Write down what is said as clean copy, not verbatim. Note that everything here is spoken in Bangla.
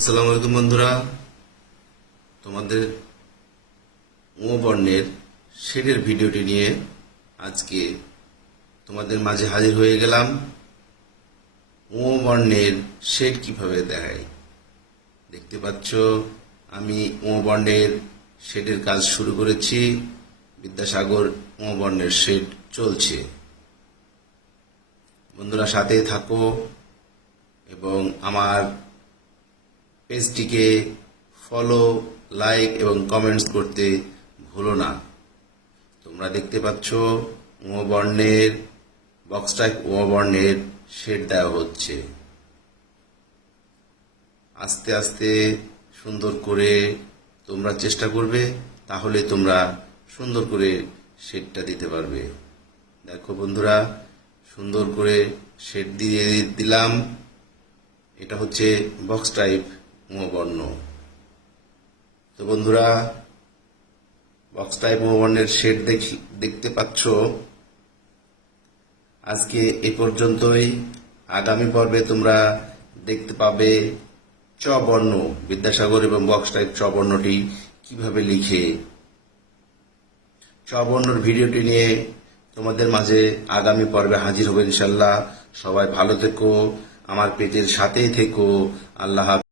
আসসালামু আলাইকুম বন্ধুরা, তোমাদের ও বর্ণের শেডের ভিডিওটি নিয়ে আজকে তোমাদের মাঝে হাজির হয়ে গেলাম। ও বর্ণের শেড কিভাবে দেখায় দেখতে পাচ্ছ। আমি ও বর্ণের শেডের কাজ শুরু করেছি। বিদ্যাসাগর ও বর্ণের শেড চলছে। বন্ধুরা সাথে থাকো এবং আমার পেজটিকে ফলো, লাইক এবং কমেন্টস করতে ভুলো না। তোমরা দেখতে পাচ্ছ ও বর্ণের বক্স টাইপ ও বর্ণের শেড দেওয়া হচ্ছে। আস্তে আস্তে সুন্দর করে তোমরা চেষ্টা করবে, তাহলে তোমরা সুন্দর করে শেডটা দিতে পারবে। দেখো বন্ধুরা, সুন্দর করে শেড দিয়ে দিলাম। এটা হচ্ছে বক্স টাইপ ও বর্ণ। তো বন্ধুরা, বক্স টাইপ ও বর্ণের শেড দেখতে পাচ্ছ। আজকে এ পর্যন্তই। আগামী পর্বে তোমরা দেখতে পাবে চ বর্ণ, বিদ্যাসাগর এবং বক্স টাইপ চ বর্ণটি কিভাবে লিখে। চ বর্ণর ভিডিওটি নিয়ে তোমাদের মাঝে আগামী পর্বে হাজির হবে ইনশাল্লাহ। সবাই ভালো থেকো, আমার পেজের সাথেই থেকো। আল্লাহ হাফেজ।